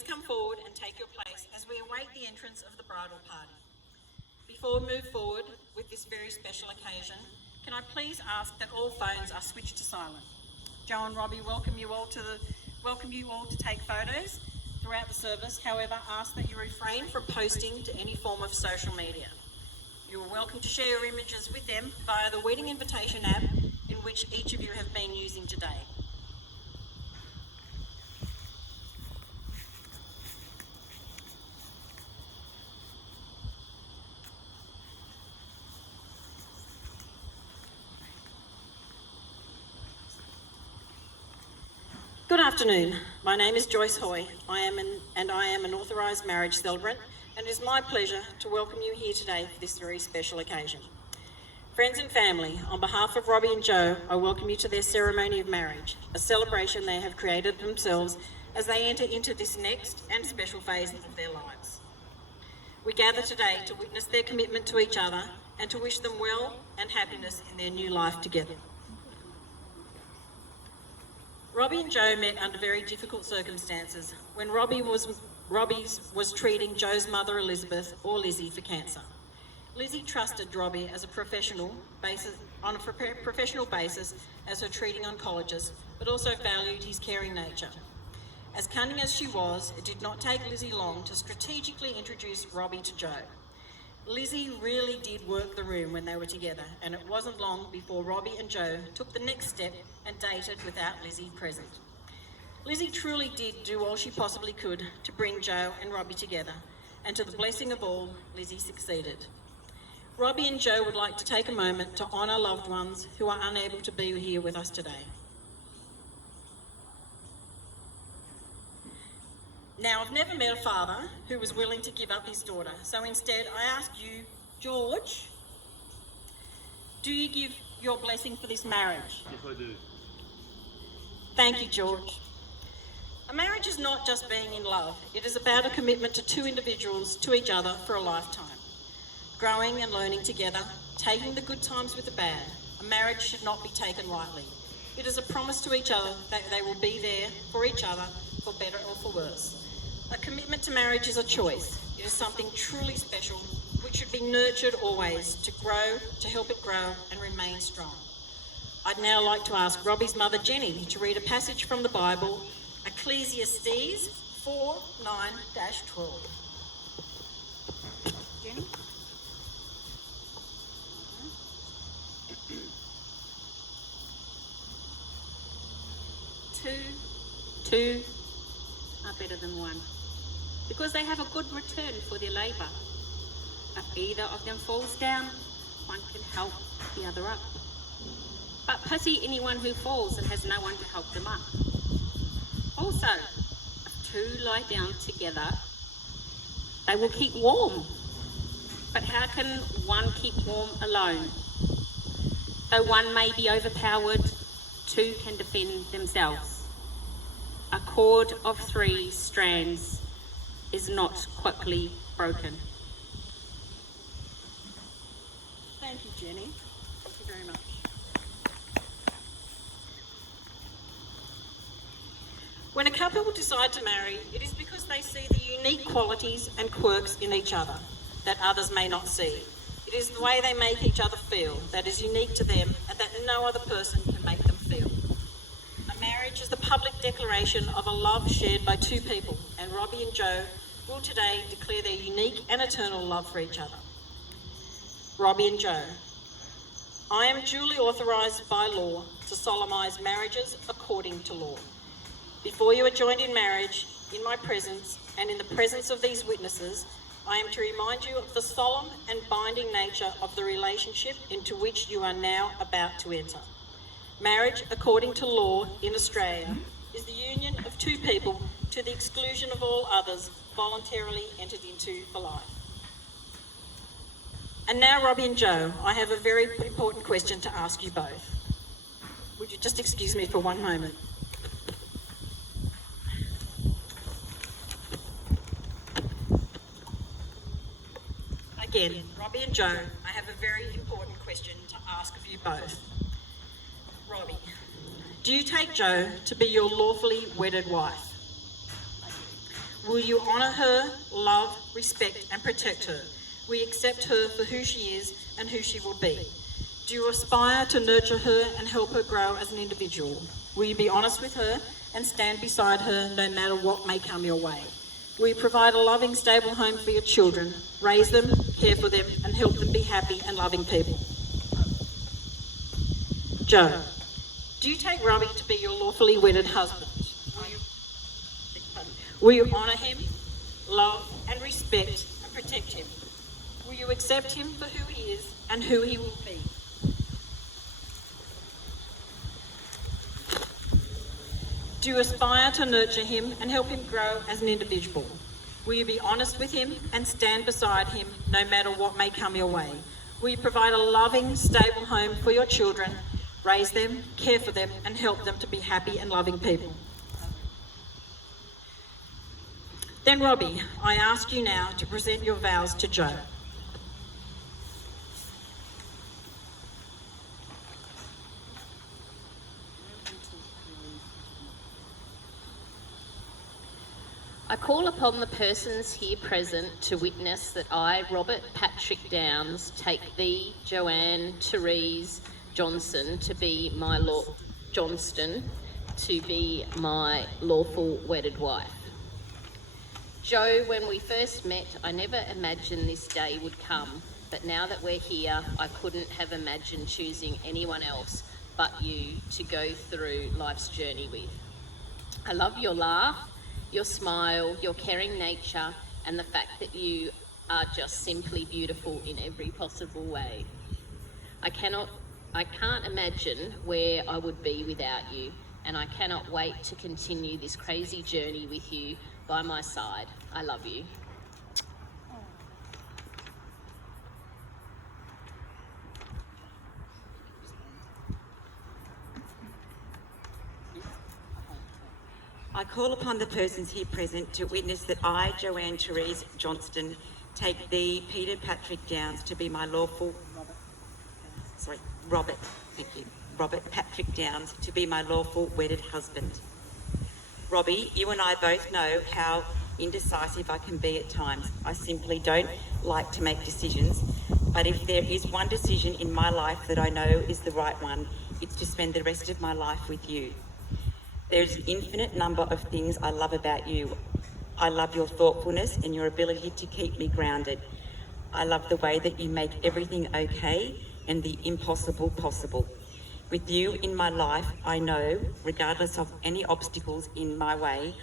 please come forward and take your place as we await the entrance of the bridal party. Before we move forward with this very special occasion, can I please ask that all phones are switched to silent? Joe and Robbie welcome you all to take photos throughout the service. However, ask that you refrain from posting to any form of social media. You are welcome to share your images with them via the wedding invitation app in which each of you have been using today. Good afternoon. My name is Joyce Hoey. I am an authorised marriage celebrant, and it is my pleasure to welcome you here today for this very special occasion. Friends and family, on behalf of Robbie and Joe, I welcome you to their ceremony of marriage, a celebration they have created themselves as they enter into this next and special phase of their lives. We gather today to witness their commitment to each other and to wish them well and happiness in their new life together. Robbie and Joe met under very difficult circumstances when Robbie was treating Joe's mother Elizabeth, or Lizzie, for cancer. Lizzie trusted Robbie as a professional basis as her treating oncologist, but also valued his caring nature. As cunning as she was, it did not take Lizzie long to strategically introduce Robbie to Joe. Lizzie really did work the room when they were together, and it wasn't long before Robbie and Joe took the next step and dated without Lizzie present. Lizzie truly did do all she possibly could to bring Joe and Robbie together, and to the blessing of all, Lizzie succeeded. Robbie and Joe would like to take a moment to honour loved ones who are unable to be here with us today. Now, I've never met a father who was willing to give up his daughter, so instead I ask you, George, do you give your blessing for this marriage? Yes, I do. Thank you, George. A marriage is not just being in love. It is about a commitment to two individuals to each other for a lifetime. Growing and learning together, taking the good times with the bad. A marriage should not be taken lightly. It is a promise to each other that they will be there for each other, for better or for worse. A commitment to marriage is a choice. It is something truly special, which should be nurtured always, to grow, to help it grow and remain strong. I'd now like to ask Robbie's mother, Jenny, to read a passage from the Bible, Ecclesiastes 4:9-12. Jenny? Two are better than one, because they have a good return for their labour. If either of them falls down, one can help the other up. But pity anyone who falls and has no one to help them up. Also, if two lie down together, they will keep warm. But how can one keep warm alone? Though one may be overpowered, two can defend themselves. A cord of 3 strands is not quickly broken. Thank you, Jenny. Thank you very much. When a couple decide to marry, it is because they see the unique qualities and quirks in each other that others may not see. It is the way they make each other feel that is unique to them and that no other person can make them feel. Marriage is the public declaration of a love shared by two people, and Robbie and Joe will today declare their unique and eternal love for each other. Robbie and Joe, I am duly authorised by law to solemnise marriages according to law. Before you are joined in marriage, in my presence and in the presence of these witnesses, I am to remind you of the solemn and binding nature of the relationship into which you are now about to enter. Marriage, according to law in Australia, is the union of two people to the exclusion of all others voluntarily entered into for life. And now, Robbie and Joe, I have a very important question to ask you both. Would you just excuse me for one moment? Again, Robbie and Joe, I have a very important question to ask of you both. Robbie, do you take Joe to be your lawfully wedded wife? Will you honour her, love, respect and protect her? Will you accept her for who she is and who she will be? Do you aspire to nurture her and help her grow as an individual? Will you be honest with her and stand beside her no matter what may come your way? Will you provide a loving, stable home for your children, raise them, care for them and help them be happy and loving people? Joe, do you take Robbie to be your lawfully wedded husband? Will you honour him, love and respect and protect him? Will you accept him for who he is and who he will be? Do you aspire to nurture him and help him grow as an individual? Will you be honest with him and stand beside him no matter what may come your way? Will you provide a loving, stable home for your children, raise them, care for them and help them to be happy and loving people? Then Robbie, I ask you now to present your vows to Joe. I call upon the persons here present to witness that I, Robert Patrick Downs, take thee, Joanne Therese Johnson, to be my lawful wedded wife. Joe, when we first met, I never imagined this day would come, but now that we're here, I couldn't have imagined choosing anyone else but you to go through life's journey with. I love your laugh, your smile, your caring nature, and the fact that you are just simply beautiful in every possible way. I can't imagine where I would be without you, and I cannot wait to continue this crazy journey with you by my side. I love you. I call upon the persons here present to witness that I, Joanne Therese Johnston, take thee, Peter Patrick Downs, to be my Robert Patrick Downs, to be my lawful wedded husband. Robbie, you and I both know how indecisive I can be at times. I simply don't like to make decisions, but if there is one decision in my life that I know is the right one, it's to spend the rest of my life with you. There's an infinite number of things I love about you. I love your thoughtfulness and your ability to keep me grounded. I love the way that you make everything okay and the impossible possible. With you in my life, I know, regardless of any obstacles in my way,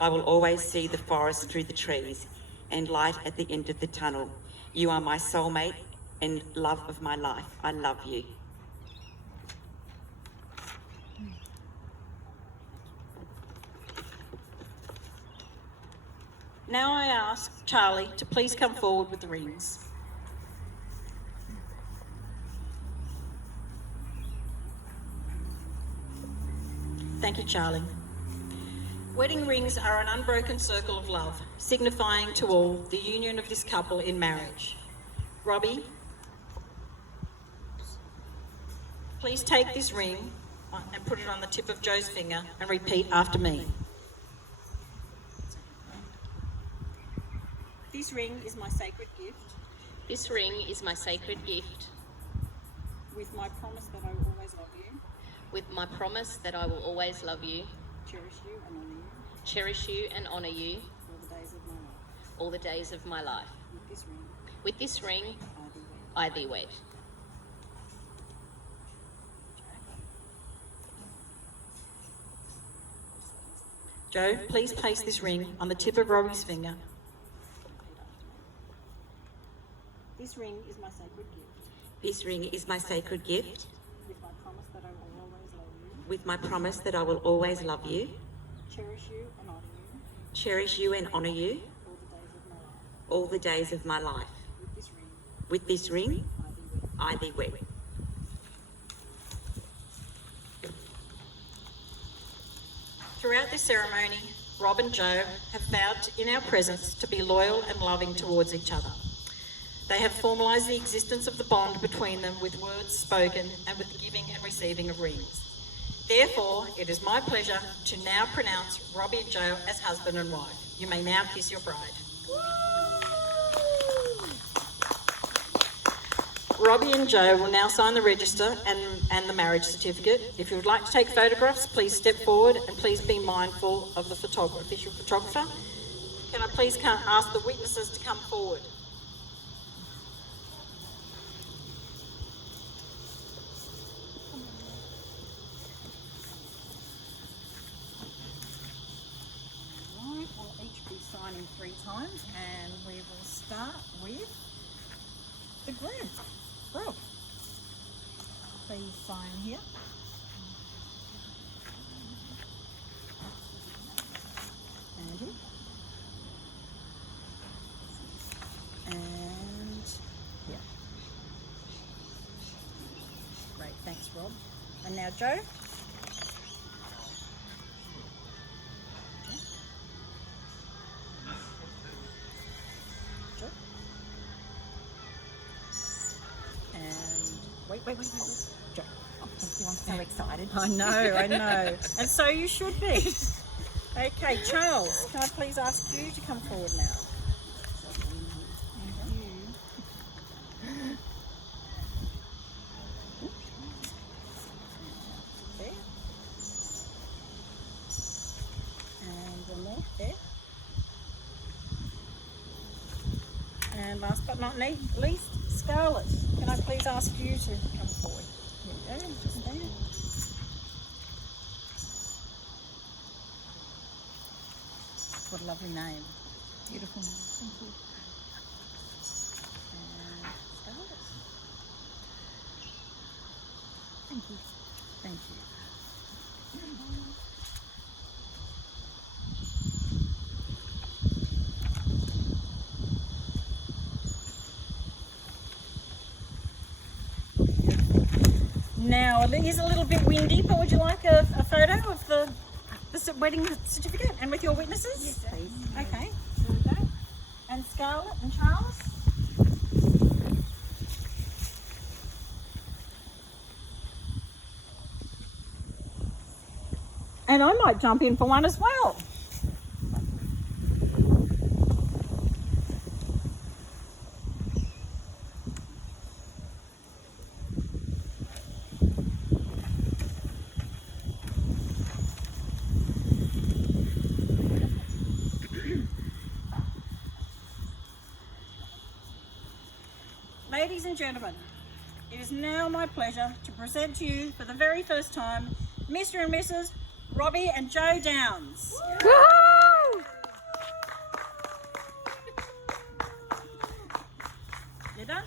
I will always see the forest through the trees and light at the end of the tunnel. You are my soulmate and love of my life. I love you. Now I ask Charlie to please come forward with the rings. Thank you, Charlie. Wedding rings are an unbroken circle of love, signifying to all the union of this couple in marriage. Robbie, please take this ring and put it on the tip of Joe's finger and repeat after me. This ring is my sacred gift. This ring is my sacred gift. With my promise that I will always love you. With my promise that I will always love you. Cherish you and honour you. Cherish you and honour you. All the days of my life. All the days of my life. With this ring, I thee wed. Joe, please place this ring on the tip of Robbie's finger. This ring is my sacred gift. This ring is my sacred gift. With my promise that I will always love you. With my promise that I will always love you. Cherish you and honour you. Cherish you and honour you. All the days of my life. All the days of my life. With this ring, With this ring, I thee wed. Throughout this ceremony, Rob and Joe have vowed in our presence to be loyal and loving towards each other. They have formalised the existence of the bond between them with words spoken and with the giving and receiving of rings. Therefore, it is my pleasure to now pronounce Robbie and Joe as husband and wife. You may now kiss your bride. Robbie and Joe will now sign the register and the marriage certificate. If you would like to take photographs, please step forward and please be mindful of the official photographer. Can I please ask the witnesses to come forward? Right, we'll each be signing 3 times and we will start with the groom. Rob, please sign here. Andy. And here. Great, thanks Rob. And now Joe. Joe. And wait. Joe. Oh, thank you, I'm so excited. I know. And so you should be. Okay, Charles, can I please ask you to come forward now? There. And one more, there. And last but not least, Scarlett, can I please ask you to come forward? Here we go, just there. What a lovely name. Beautiful name. Thank you. And Scarlett. Thank you. Thank you. Now, it is a little bit windy, but would you like a photo of the wedding certificate and with your witnesses? Yes, please. Okay, here we go. And Scarlett and Charles? And I might jump in for one as well. Ladies and gentlemen, it is now my pleasure to present to you for the very first time Mr. and Mrs. Robbie and Joe Downs. Woo! You done?